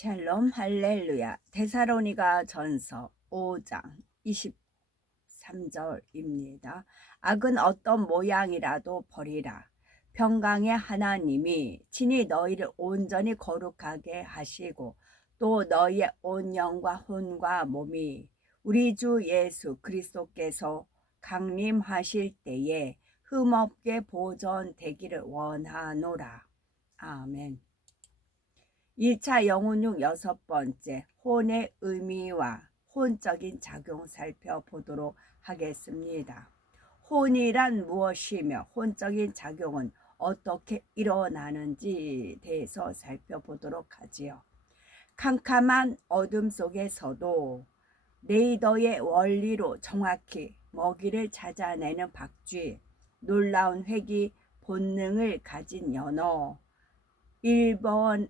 샬롬 할렐루야 데사로니가 전서 5장 23절입니다. 악은 어떤 모양이라도 버리라. 평강의 하나님이 친히 너희를 온전히 거룩하게 하시고 또 너희의 온 영과 혼과 몸이 우리 주 예수 그리스도께서 강림하실 때에 흠없게 보존되기를 원하노라. 아멘. 1차 영혼육 여섯 번째 혼의 의미와 혼적인 작용 살펴보도록 하겠습니다. 혼이란 무엇이며 혼적인 작용은 어떻게 일어나는지 대해서 살펴보도록 하지요. 캄캄한 어둠 속에서도 레이더의 원리로 정확히 먹이를 찾아내는 박쥐, 놀라운 회기 본능을 가진 연어, 1번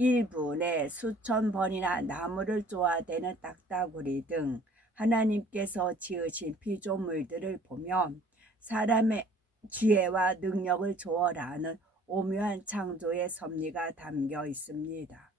1분에 수천 번이나 나무를 쪼아대는 딱따구리 등 하나님께서 지으신 피조물들을 보면 사람의 지혜와 능력을 초월하는 오묘한 창조의 섭리가 담겨 있습니다.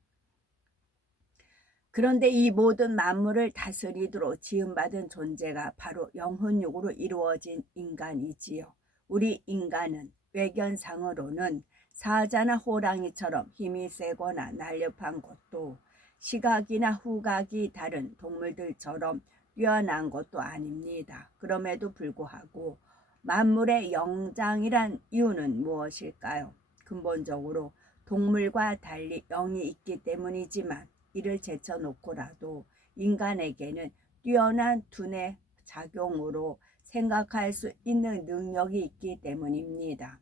그런데 이 모든 만물을 다스리도록 지음받은 존재가 바로 영혼육으로 이루어진 인간이지요. 우리 인간은 외견상으로는 사자나 호랑이처럼 힘이 세거나 날렵한 것도 시각이나 후각이 다른 동물들처럼 뛰어난 것도 아닙니다. 그럼에도 불구하고 만물의 영장이란 이유는 무엇일까요? 근본적으로 동물과 달리 영이 있기 때문이지만 이를 제쳐놓고라도 인간에게는 뛰어난 두뇌 작용으로 생각할 수 있는 능력이 있기 때문입니다.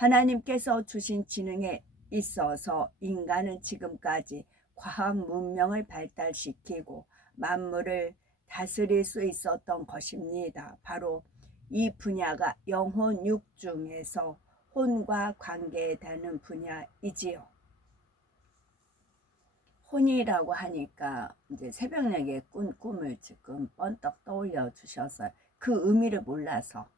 하나님께서 주신 지능에 있어서 인간은 지금까지 과학 문명을 발달시키고 만물을 다스릴 수 있었던 것입니다. 바로 이 분야가 영혼 육 중에서 혼과 관계되는 분야이지요. 혼이라고 하니까 이제 새벽녘에 꾼 꿈을 지금 번떡 떠올려 주셔서 그 의미를 몰라서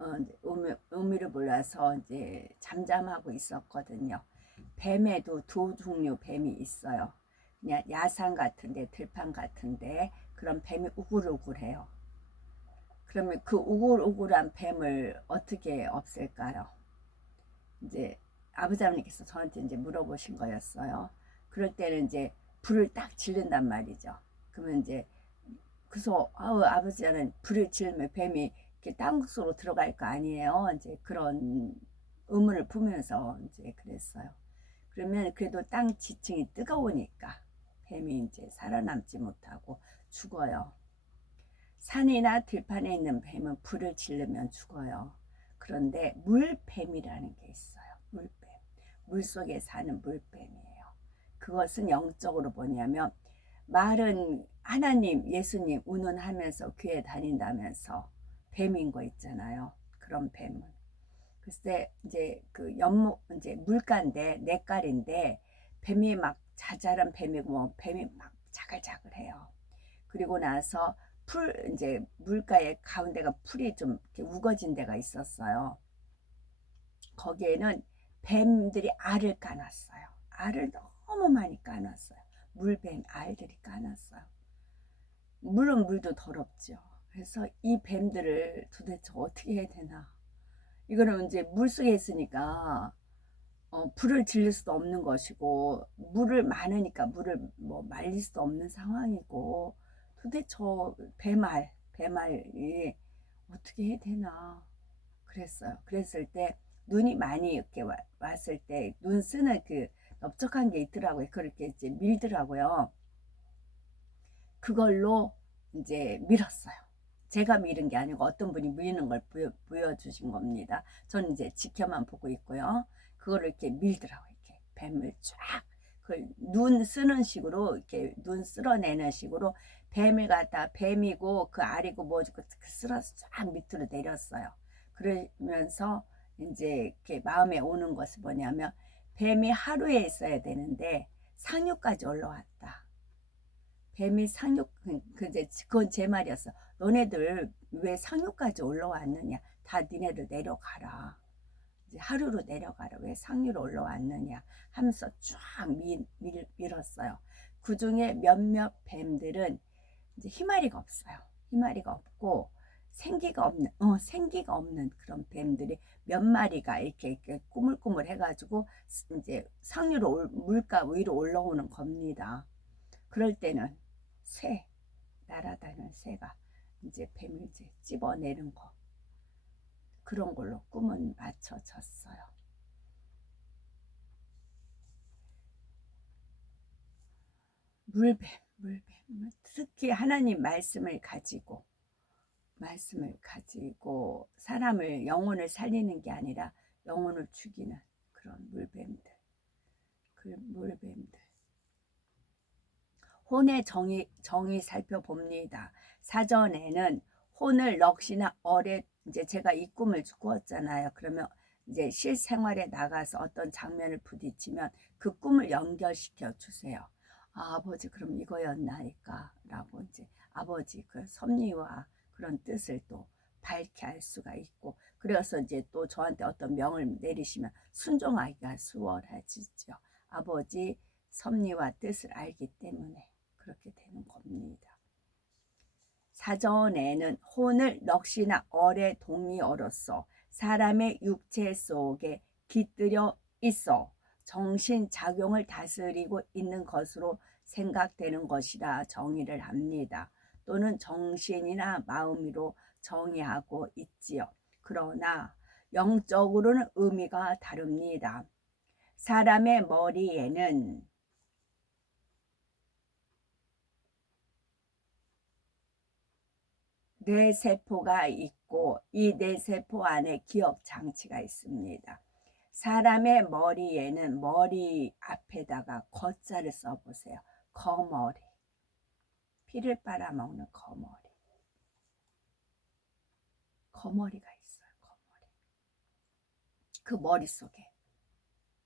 어, 의미, 의미를 몰라서 이제 잠잠하고 있었거든요. 뱀에도 두 종류 뱀이 있어요. 그냥 야산 같은데 들판 같은데 그런 뱀이 우글우글해요. 그러면 그 우글우글한 뱀을 어떻게 없앨까요? 이제 아버지님께서 저한테 이제 물어보신 거였어요. 그럴 때는 이제 불을 딱 지른단 말이죠. 그러면 이제 그래서 아우 아버지는 불을 지르면 뱀이 이렇게 땅속으로 들어갈 거 아니에요. 이제 그런 의문을 품면서 이제 그랬어요. 그러면 그래도 땅 지층이 뜨거우니까 뱀이 이제 살아남지 못하고 죽어요. 산이나 들판에 있는 뱀은 불을 지르면 죽어요. 그런데 물뱀이라는 게 있어요. 물뱀. 물 속에 사는 물뱀이에요. 그것은 영적으로 뭐냐면 말은 하나님, 예수님 운운하면서 교회 다닌다면서 뱀인 거 있잖아요. 그런 뱀은. 글쎄 이제 그 연목 이제 물가인데 내깔인데 뱀이 막 자잘한 뱀이고 뭐 뱀이 막 자글자글해요. 그리고 나서 풀 이제 물가에 가운데가 풀이 좀 이렇게 우거진 데가 있었어요. 거기에는 뱀들이 알을 까놨어요. 알을 너무 많이 까놨어요. 물뱀 알들이 까놨어요. 물은 물도 더럽죠. 그래서 이 뱀들을 도대체 어떻게 해야 되나. 이거는 이제 물 속에 있으니까 어, 불을 질릴 수도 없는 것이고 물을 많으니까 물을 뭐 말릴 수도 없는 상황이고 도대체 저 배말 배말이 어떻게 해야 되나 그랬어요. 그랬을 때 눈이 많이 이렇게 와, 왔을 때 눈 쓰는 그 넓적한 게 있더라고요. 그렇게 이제 밀더라고요. 그걸로 이제 밀었어요. 제가 밀은 게 아니고 어떤 분이 밀는 걸 보여, 보여 주신 겁니다. 저는 이제 지켜만 보고 있고요. 그거를 이렇게 밀더라고요. 이렇게 뱀을 쫙. 그걸 눈 쓰는 식으로 이렇게 눈 쓸어내는 식으로 뱀을 갖다 뱀이고 그 알이고 뭐고 그 쓸어서 쫙 밑으로 내렸어요. 그러면서 이제 이렇게 마음에 오는 것이 뭐냐면 뱀이 하루에 있어야 되는데 상류까지 올라왔다. 뱀이 상륙 그제 그건 제 말이었어. 너네들 왜 상륙까지 올라왔느냐? 다 니네들 내려가라. 이제 하루로 내려가라 왜 상류로 올라왔느냐 하면서 쫙 밀, 밀, 밀었어요. 그 중에 몇몇 뱀들은 이제 희마리가 없어요. 희마리가 없고 생기가 없는 어 생기가 없는 그런 뱀들이 몇 마리가 이렇게 이렇게 꾸물꾸물 해가지고 이제 상류로 올, 물가 위로 올라오는 겁니다. 그럴 때는 새 날아다니는 새가 이제 뱀을 이제 찝어내는 거 그런 걸로 꿈은 맞춰졌어요. 물뱀, 물뱀. 특히 하나님 말씀을 가지고 말씀을 가지고 사람을 영혼을 살리는 게 아니라 영혼을 죽이는 그런 물뱀들. 그 물뱀들. 혼의 정의 정의 살펴봅니다. 사전에는 혼을 넋이나 어뢰 이제 제가 이 꿈을 꾸었잖아요. 그러면 이제 실생활에 나가서 어떤 장면을 부딪히면 그 꿈을 연결시켜 주세요. 아, 아버지 그럼 이거였나이까 라고 이제 아버지 그 섭리와 그런 뜻을 또 밝게 알 수가 있고 그래서 이제 또 저한테 어떤 명을 내리시면 순종하기가 수월해지죠. 아버지 섭리와 뜻을 알기 때문에 그렇게 되는 겁니다. 사전에는 혼을 넋이나 어뢰 동의어로서 사람의 육체 속에 깃들여 있어 정신 작용을 다스리고 있는 것으로 생각되는 것이라 정의를 합니다. 또는 정신이나 마음으로 정의하고 있지요. 그러나 영적으로는 의미가 다릅니다. 사람의 머리에는 뇌세포가 있고 이 뇌세포 안에 기억 장치가 있습니다. 사람의 머리에는 머리 앞에다가 거자를 써보세요. 거머리. 피를 빨아먹는 거머리. 거머리가 있어요. 거머리. 그 머릿속에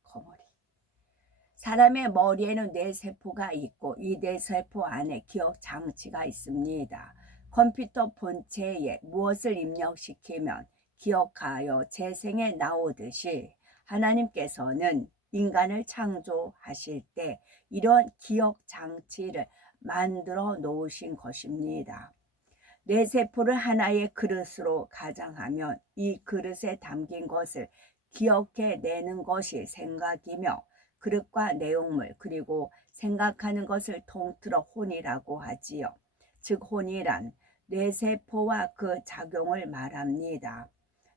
거머리. 사람의 머리에는 뇌세포가 있고 이 뇌세포 안에 기억 장치가 있습니다. 컴퓨터 본체에 무엇을 입력시키면 기억하여 재생에 나오듯이 하나님께서는 인간을 창조하실 때 이런 기억 장치를 만들어 놓으신 것입니다. 뇌세포를 하나의 그릇으로 가장하면 이 그릇에 담긴 것을 기억해 내는 것이 생각이며 그릇과 내용물 그리고 생각하는 것을 통틀어 혼이라고 하지요. 즉 혼이란 뇌세포와 그 작용을 말합니다.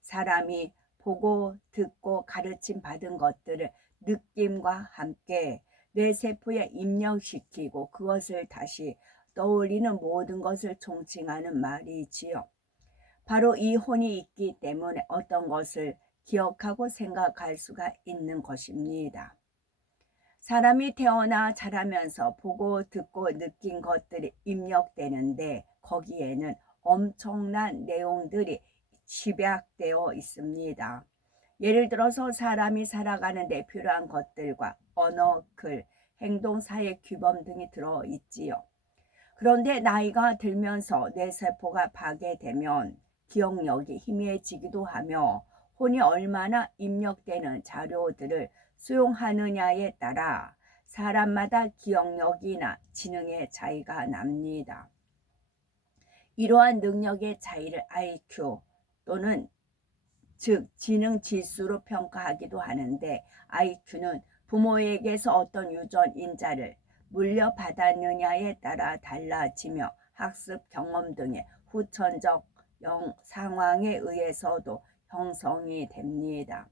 사람이 보고 듣고 가르침 받은 것들을 느낌과 함께 뇌세포에 입력시키고 그것을 다시 떠올리는 모든 것을 총칭하는 말이지요. 바로 이 혼이 있기 때문에 어떤 것을 기억하고 생각할 수가 있는 것입니다. 사람이 태어나 자라면서 보고 듣고 느낀 것들이 입력되는데 거기에는 엄청난 내용들이 집약되어 있습니다. 예를 들어서 사람이 살아가는 데 필요한 것들과 언어, 글, 행동, 사회 규범 등이 들어 있지요. 그런데 나이가 들면서 뇌 세포가 파괴되면 기억력이 희미해지기도 하며 혼이 얼마나 입력되는 자료들을 수용하느냐에 따라 사람마다 기억력이나 지능의 차이가 납니다. 이러한 능력의 차이를 IQ 또는 즉 지능 지수로 평가하기도 하는데 IQ는 부모에게서 어떤 유전 인자를 물려받았느냐에 따라 달라지며 학습 경험 등의 후천적 영 상황에 의해서도 형성이 됩니다.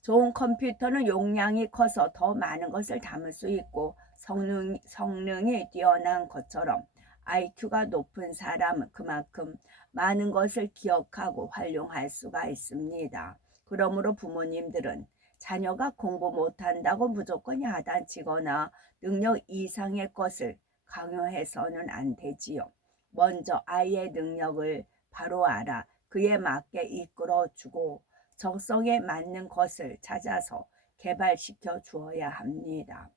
좋은 컴퓨터는 용량이 커서 더 많은 것을 담을 수 있고 성능, 성능이 뛰어난 것처럼 IQ가 높은 사람은 그만큼 많은 것을 기억하고 활용할 수가 있습니다. 그러므로 부모님들은 자녀가 공부 못한다고 무조건 야단치거나 능력 이상의 것을 강요해서는 안 되지요. 먼저 아이의 능력을 바로 알아 그에 맞게 이끌어주고 적성에 맞는 것을 찾아서 개발시켜 주어야 합니다.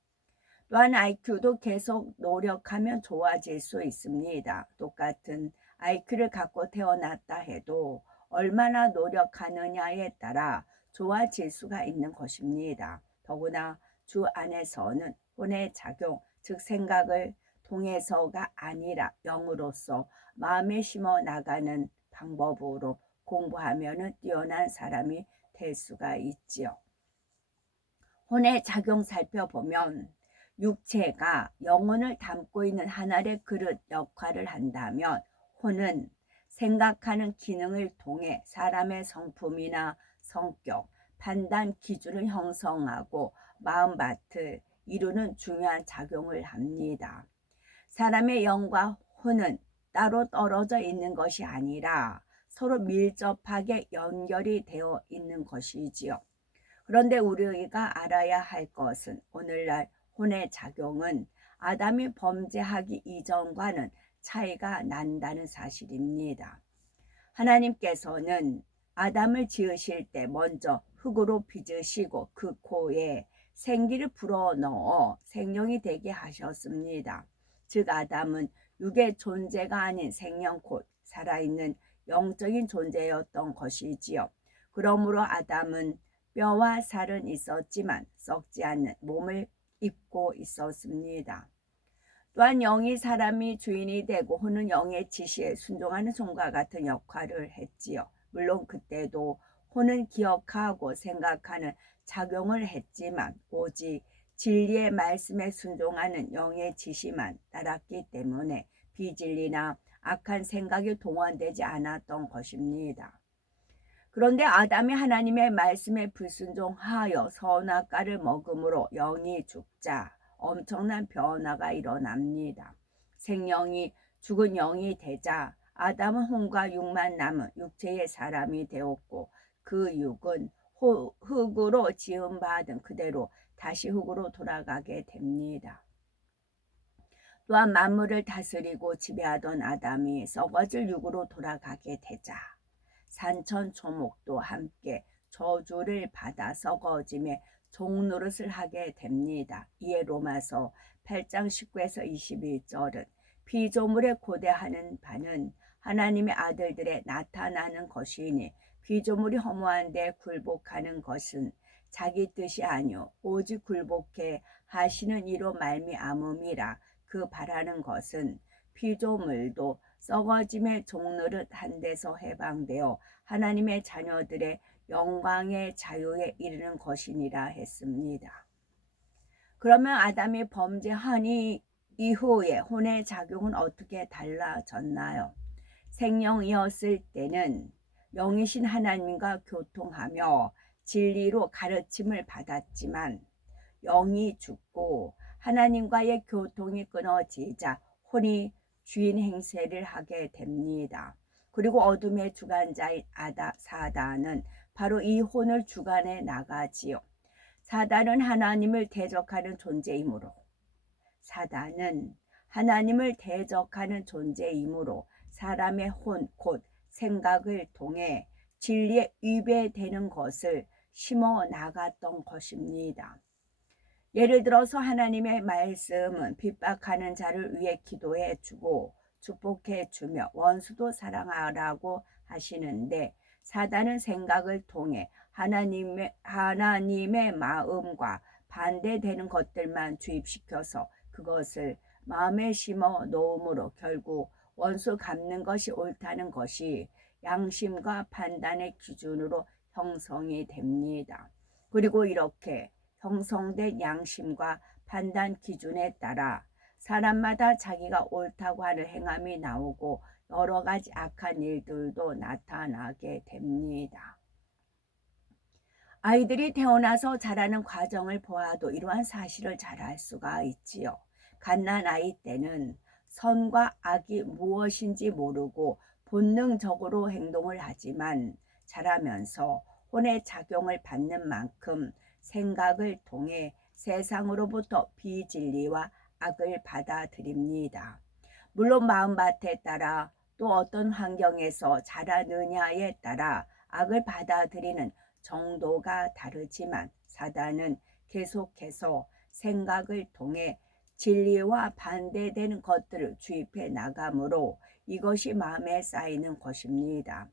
또한 IQ도 계속 노력하면 좋아질 수 있습니다. 똑같은 IQ를 갖고 태어났다 해도 얼마나 노력하느냐에 따라 좋아질 수가 있는 것입니다. 더구나 주 안에서는 혼의 작용, 즉 생각을 통해서가 아니라 영으로서 마음에 심어 나가는 방법으로 공부하면은 뛰어난 사람이 될 수가 있지요. 혼의 작용 살펴보면 육체가 영혼을 담고 있는 하나의 그릇 역할을 한다면 혼은 생각하는 기능을 통해 사람의 성품이나 성격, 판단 기준을 형성하고 마음밭을 이루는 중요한 작용을 합니다. 사람의 영과 혼은 따로 떨어져 있는 것이 아니라 서로 밀접하게 연결이 되어 있는 것이지요. 그런데 우리가 알아야 할 것은 오늘날 혼의 작용은 아담이 범죄하기 이전과는 차이가 난다는 사실입니다. 하나님께서는 아담을 지으실 때 먼저 흙으로 빚으시고 그 코에 생기를 불어넣어 생명이 되게 하셨습니다. 즉 아담은 육의 존재가 아닌 생명 곧 살아있는 영적인 존재였던 것이지요. 그러므로 아담은 뼈와 살은 있었지만 썩지 않는 몸을 입고 있었습니다. 또한 영이 사람이 주인이 되고 혼은 영의 지시에 순종하는 종과 같은 역할을 했지요. 물론 그때도 혼은 기억하고 생각하는 작용을 했지만 오직 진리의 말씀에 순종하는 영의 지시만 따랐기 때문에 비진리나 악한 생각이 동원되지 않았던 것입니다. 그런데 아담이 하나님의 말씀에 불순종하여 선악과를 먹음으로 영이 죽자 엄청난 변화가 일어납니다. 생명이 죽은 영이 되자 아담은 혼과 육만 남은 육체의 사람이 되었고 그 육은 흙으로 지음받은 그대로 다시 흙으로 돌아가게 됩니다. 또한 만물을 다스리고 지배하던 아담이 썩어질 육으로 돌아가게 되자 산천 초목도 함께 저주를 받아 썩어짐에 종노릇을 하게 됩니다. 이에 로마서 8장 19에서 21절은 피조물에 고대하는 바는 하나님의 아들들에 나타나는 것이니 피조물이 허무한데 굴복하는 것은 자기 뜻이 아니요 오직 굴복해 하시는 이로 말미암음이라 그 바라는 것은 피조물도 썩어짐의 종노릇 한 데서 해방되어 하나님의 자녀들의 영광의 자유에 이르는 것이니라 했습니다. 그러면 아담이 범죄하니 이후에 혼의 작용은 어떻게 달라졌나요? 생명이었을 때는 영이신 하나님과 교통하며 진리로 가르침을 받았지만 영이 죽고 하나님과의 교통이 끊어지자 혼이 주인 행세를 하게 됩니다. 그리고 어둠의 주관자인 아다 사단은 바로 이 혼을 주관해 나가지요. 사단은 하나님을 대적하는 존재이므로 사단은 하나님을 대적하는 존재이므로 사람의 혼, 곧 생각을 통해 진리에 위배되는 것을 심어 나갔던 것입니다. 예를 들어서 하나님의 말씀은 핍박하는 자를 위해 기도해 주고 축복해 주며 원수도 사랑하라고 하시는데 사단은 생각을 통해 하나님의 하나님의 마음과 반대되는 것들만 주입시켜서 그것을 마음에 심어 놓음으로 결국 원수 갚는 것이 옳다는 것이 양심과 판단의 기준으로 형성이 됩니다. 그리고 이렇게 형성된 양심과 판단 기준에 따라 사람마다 자기가 옳다고 하는 행함이 나오고 여러 가지 악한 일들도 나타나게 됩니다. 아이들이 태어나서 자라는 과정을 보아도 이러한 사실을 잘 알 수가 있지요. 갓난 아이 때는 선과 악이 무엇인지 모르고 본능적으로 행동을 하지만 자라면서 혼의 작용을 받는 만큼 생각을 통해 세상으로부터 비진리와 악을 받아들입니다. 물론 마음밭에 따라 또 어떤 환경에서 자라느냐에 따라 악을 받아들이는 정도가 다르지만 사단은 계속해서 생각을 통해 진리와 반대되는 것들을 주입해 나가므로 이것이 마음에 쌓이는 것입니다.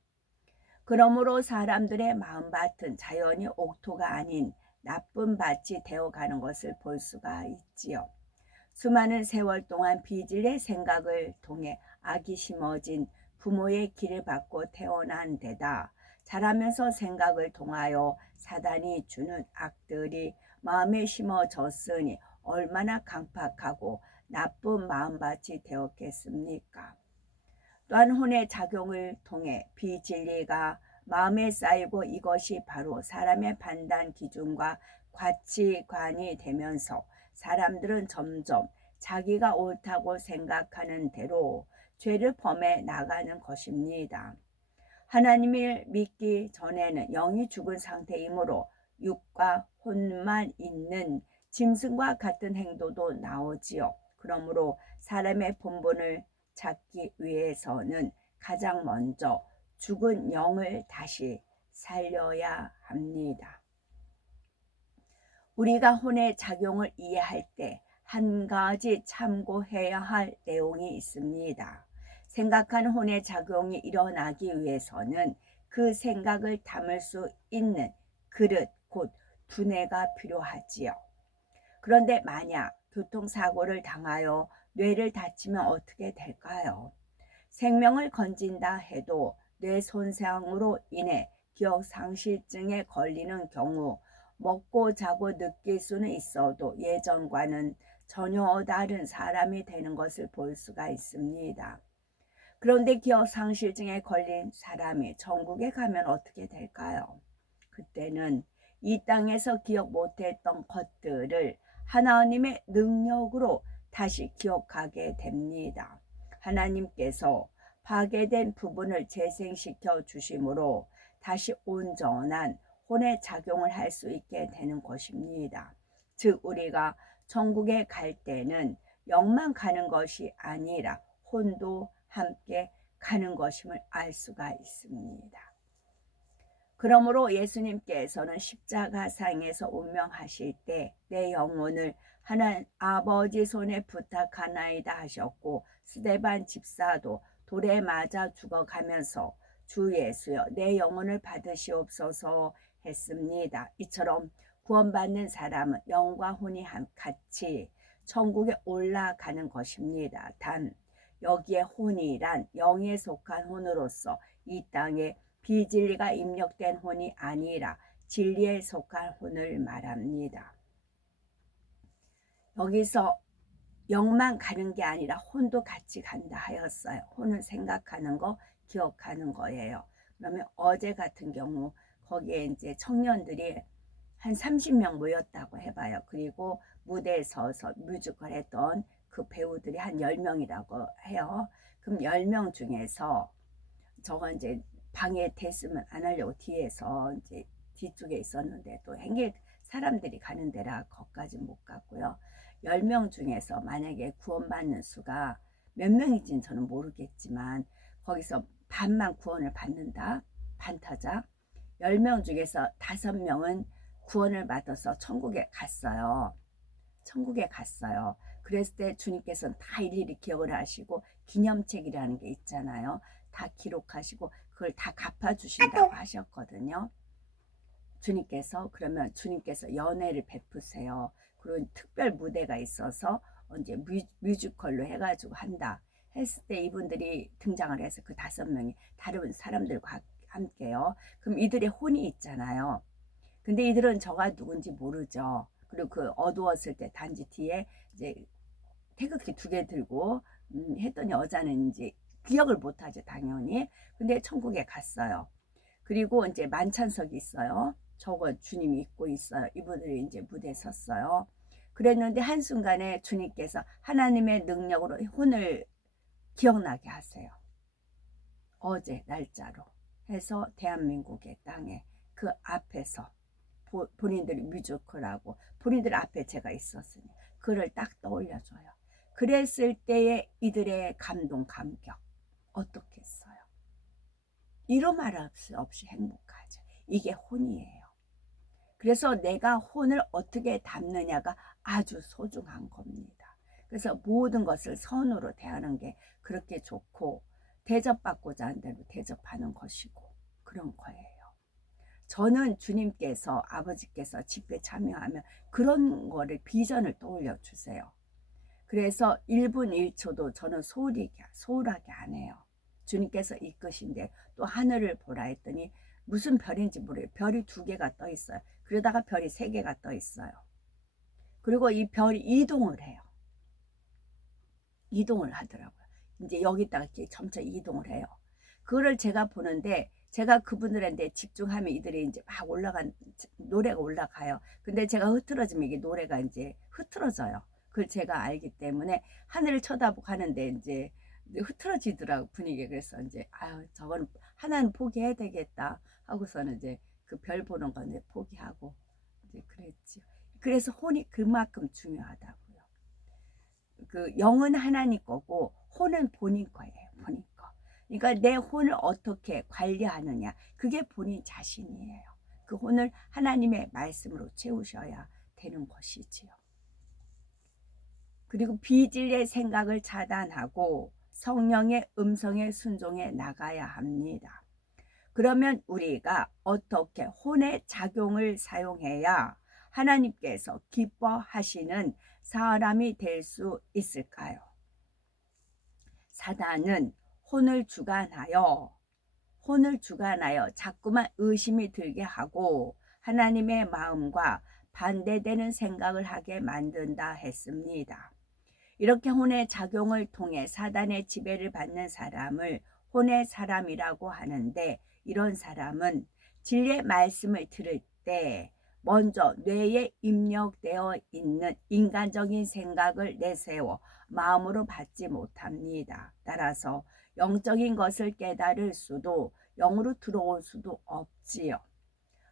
그러므로 사람들의 마음밭은 자연히 옥토가 아닌 나쁜 밭이 되어가는 것을 볼 수가 있지요. 수많은 세월 동안 비질의 생각을 통해 악이 심어진 부모의 길을 받고 태어난 데다 자라면서 생각을 통하여 사단이 주는 악들이 마음에 심어졌으니 얼마나 강팍하고 나쁜 마음밭이 되었겠습니까? 또한 혼의 작용을 통해 비진리가 마음에 쌓이고 이것이 바로 사람의 판단 기준과 가치관이 되면서 사람들은 점점 자기가 옳다고 생각하는 대로 죄를 범해 나가는 것입니다. 하나님을 믿기 전에는 영이 죽은 상태이므로 육과 혼만 있는 짐승과 같은 행동도 나오지요. 그러므로 사람의 본분을 찾기 위해서는 가장 먼저 죽은 영을 다시 살려야 합니다. 우리가 혼의 작용을 이해할 때 한 가지 참고해야 할 내용이 있습니다. 생각한 혼의 작용이 일어나기 위해서는 그 생각을 담을 수 있는 그릇, 곧 두뇌가 필요하지요. 그런데 만약 교통사고를 당하여 뇌를 다치면 어떻게 될까요? 생명을 건진다 해도 뇌 손상으로 인해 기억 상실증에 걸리는 경우 먹고 자고 느낄 수는 있어도 예전과는 전혀 다른 사람이 되는 것을 볼 수가 있습니다. 그런데 기억 상실증에 걸린 사람이 천국에 가면 어떻게 될까요? 그때는 이 땅에서 기억 못했던 것들을 하나님의 능력으로 다시 기억하게 됩니다. 하나님께서 파괴된 부분을 재생시켜 주심으로 다시 온전한 혼의 작용을 할 수 있게 되는 것입니다. 즉 우리가 천국에 갈 때는 영만 가는 것이 아니라 혼도 함께 가는 것임을 알 수가 있습니다. 그러므로 예수님께서는 십자가상에서 운명하실 때 내 영혼을 하나 아버지 손에 부탁하나이다 하셨고 스데반 집사도 돌에 맞아 죽어가면서 주 예수여 내 영혼을 받으시옵소서 했습니다. 이처럼 구원받는 사람은 영과 혼이 같이 천국에 올라가는 것입니다. 단 여기에 혼이란 영에 속한 혼으로서 이 땅에 비진리가 입력된 혼이 아니라 진리에 속한 혼을 말합니다. 여기서 영만 가는 게 아니라 혼도 같이 간다 하였어요. 혼은 생각하는 거, 기억하는 거예요. 그러면 어제 같은 경우 거기에 이제 청년들이 한 30명 모였다고 해봐요. 그리고 무대에 서서 뮤지컬 했던 그 배우들이 한 10명이라고 해요. 그럼 10명 중에서 저건 이제 방해 됐으면 안 하려고 뒤에서 이제 뒤쪽에 있었는데 또 행길 사람들이 가는 데라 거기까지 못 갔고요. 10명 중에서 만약에 구원받는 수가 몇 명인지는 저는 모르겠지만 거기서 반만 구원을 받는다. 반타자. 10명 중에서 5명은 구원을 받아서 천국에 갔어요. 천국에 갔어요. 그랬을 때 주님께서는 다 일일이 기억을 하시고 기념책이라는 게 있잖아요. 다 기록하시고 그걸 다 갚아주신다고 하셨거든요. 주님께서 그러면 주님께서 연애를 베푸세요. 그런 특별 무대가 있어서 뮤, 뮤지컬로 해가지고 한다. 했을 때 이분들이 등장을 해서 그 다섯 명이 다른 사람들과 함께요. 그럼 이들의 혼이 있잖아요. 근데 이들은 저가 누군지 모르죠. 그리고 그 어두웠을 때 단지 뒤에 이제 태극기 두 개 들고 음, 했던 여자는 이제 기억을 못하죠 당연히. 근데 천국에 갔어요. 그리고 이제 만찬석이 있어요. 저거 주님이 입고 있어요. 이분들이 이제 무대에 섰어요. 그랬는데 한순간에 주님께서 하나님의 능력으로 혼을 기억나게 하세요. 어제 날짜로 해서 대한민국의 땅에 그 앞에서 보, 본인들이 뮤지컬하고 본인들 앞에 제가 있었으니 그를 딱 떠올려줘요. 그랬을 때의 이들의 감동, 감격 어떻겠어요? 말할 수 없이 행복하죠. 이게 혼이에요. 그래서 내가 혼을 어떻게 담느냐가 아주 소중한 겁니다. 그래서 모든 것을 선으로 대하는 게 그렇게 좋고 대접받고자 하는 대로 대접하는 것이고 그런 거예요. 저는 주님께서 아버지께서 집회 참여하면 그런 거를 비전을 떠올려 주세요. 그래서 1분 1초도 저는 소홀하게, 소홀하게 안 해요. 주님께서 이끄신데 또 하늘을 보라 했더니 무슨 별인지 모르겠어요. 별이 두 개가 떠 있어요. 그러다가 별이 세 개가 떠 있어요. 그리고 이 별이 이동을 해요. 이동을 하더라고요. 이제 여기다가 이렇게 점차 이동을 해요. 그거를 제가 보는데 제가 그분들한테 집중하면 이들이 이제 막 올라간 노래가 올라가요. 근데 제가 흐트러지면 이게 노래가 이제 흐트러져요. 그걸 제가 알기 때문에 하늘을 쳐다보고 하는데 이제 흐트러지더라고 분위기 그래서 이제 아유 저건 하나는 포기해야 되겠다 하고서는 이제 그 별 보는 건 이제 포기하고 이제 그랬지. 그래서 혼이 그만큼 중요하다고요. 그 영은 하나님 거고 혼은 본인 거예요. 본인 거. 그러니까 내 혼을 어떻게 관리하느냐 그게 본인 자신이에요. 그 혼을 하나님의 말씀으로 채우셔야 되는 것이지요. 그리고 비질의 생각을 차단하고 성령의 음성에 순종해 나가야 합니다. 그러면 우리가 어떻게 혼의 작용을 사용해야 하나님께서 기뻐하시는 사람이 될 수 있을까요? 사단은 혼을 주관하여 혼을 주관하여 자꾸만 의심이 들게 하고 하나님의 마음과 반대되는 생각을 하게 만든다 했습니다. 이렇게 혼의 작용을 통해 사단의 지배를 받는 사람을 혼의 사람이라고 하는데 이런 사람은 진리의 말씀을 들을 때 먼저 뇌에 입력되어 있는 인간적인 생각을 내세워 마음으로 받지 못합니다. 따라서 영적인 것을 깨달을 수도 영으로 들어올 수도 없지요.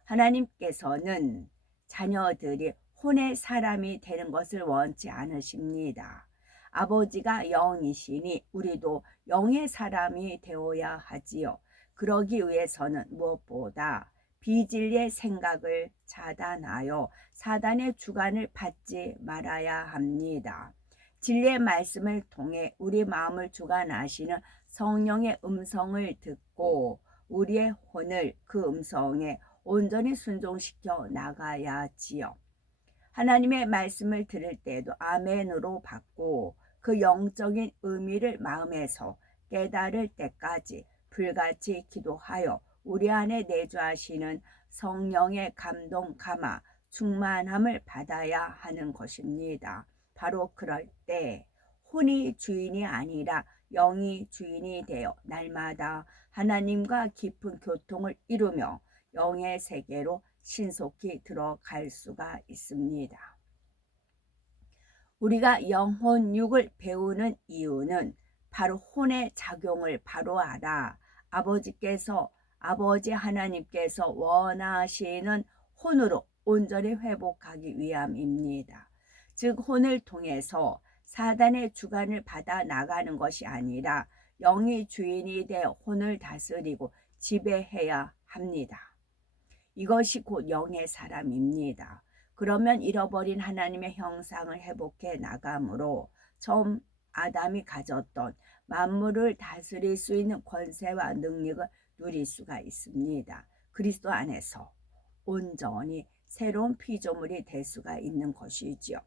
하나님께서는 자녀들이 혼의 사람이 되는 것을 원치 않으십니다. 아버지가 영이시니 우리도 영의 사람이 되어야 하지요. 그러기 위해서는 무엇보다 비진리의 생각을 차단하여 사단의 주관을 받지 말아야 합니다. 진리의 말씀을 통해 우리 마음을 주관하시는 성령의 음성을 듣고 우리의 혼을 그 음성에 온전히 순종시켜 나가야지요. 하나님의 말씀을 들을 때도 아멘으로 받고 그 영적인 의미를 마음에서 깨달을 때까지 불같이 기도하여 우리 안에 내주하시는 성령의 감동 감화 충만함을 받아야 하는 것입니다. 바로 그럴 때 혼이 주인이 아니라 영이 주인이 되어 날마다 하나님과 깊은 교통을 이루며 영의 세계로 신속히 들어갈 수가 있습니다. 우리가 영혼육을 배우는 이유는 바로 혼의 작용을 바로 알아 아버지께서 아버지 하나님께서 원하시는 혼으로 온전히 회복하기 위함입니다. 즉 혼을 통해서 사단의 주관을 받아 나가는 것이 아니라 영이 주인이 되어 혼을 다스리고 지배해야 합니다. 이것이 곧 영의 사람입니다. 그러면 잃어버린 하나님의 형상을 회복해 나감으로 처음 아담이 가졌던 만물을 다스릴 수 있는 권세와 능력을 누릴 수가 있습니다. 그리스도 안에서 온전히 새로운 피조물이 될 수가 있는 것이지요.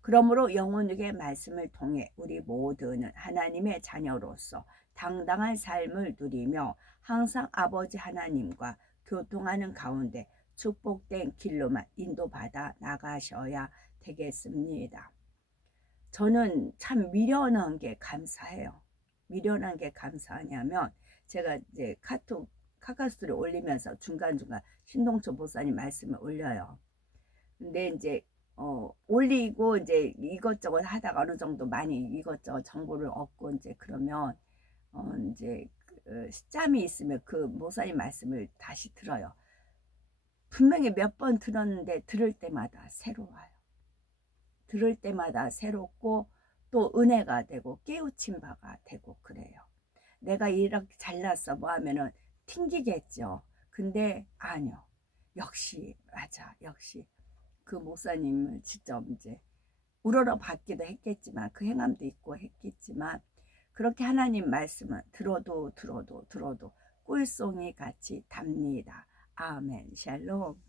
그러므로 영혼에게 말씀을 통해 우리 모두는 하나님의 자녀로서 당당한 삶을 누리며 항상 아버지 하나님과 교통하는 가운데 축복된 길로만 인도받아 나가셔야 되겠습니다. 저는 참 미련한 게 감사해요. 미련한 게 감사하냐면 제가 이제 카톡 카카스토를 올리면서 중간중간 신동철 보사님 말씀을 올려요. 근데 이제 어, 올리고 이제 이것저것 하다가 어느 정도 많이 이것저것 정보를 얻고 이제 그러면 어, 이제 그 시짬이 있으면 그 모사님 말씀을 다시 들어요. 분명히 몇 번 들었는데 들을 때마다 새로워요. 들을 때마다 새롭고 또 은혜가 되고 깨우친 바가 되고 그래요. 내가 이렇게 잘났어 뭐 하면은 튕기겠죠. 근데 아니요. 역시 맞아. 역시 그 목사님을 직접 이제 우러러 받기도 했겠지만 그 행함도 있고 했겠지만 그렇게 하나님 말씀은 들어도 들어도 들어도 꿀송이 같이 답니다. 아멘. 샬롬.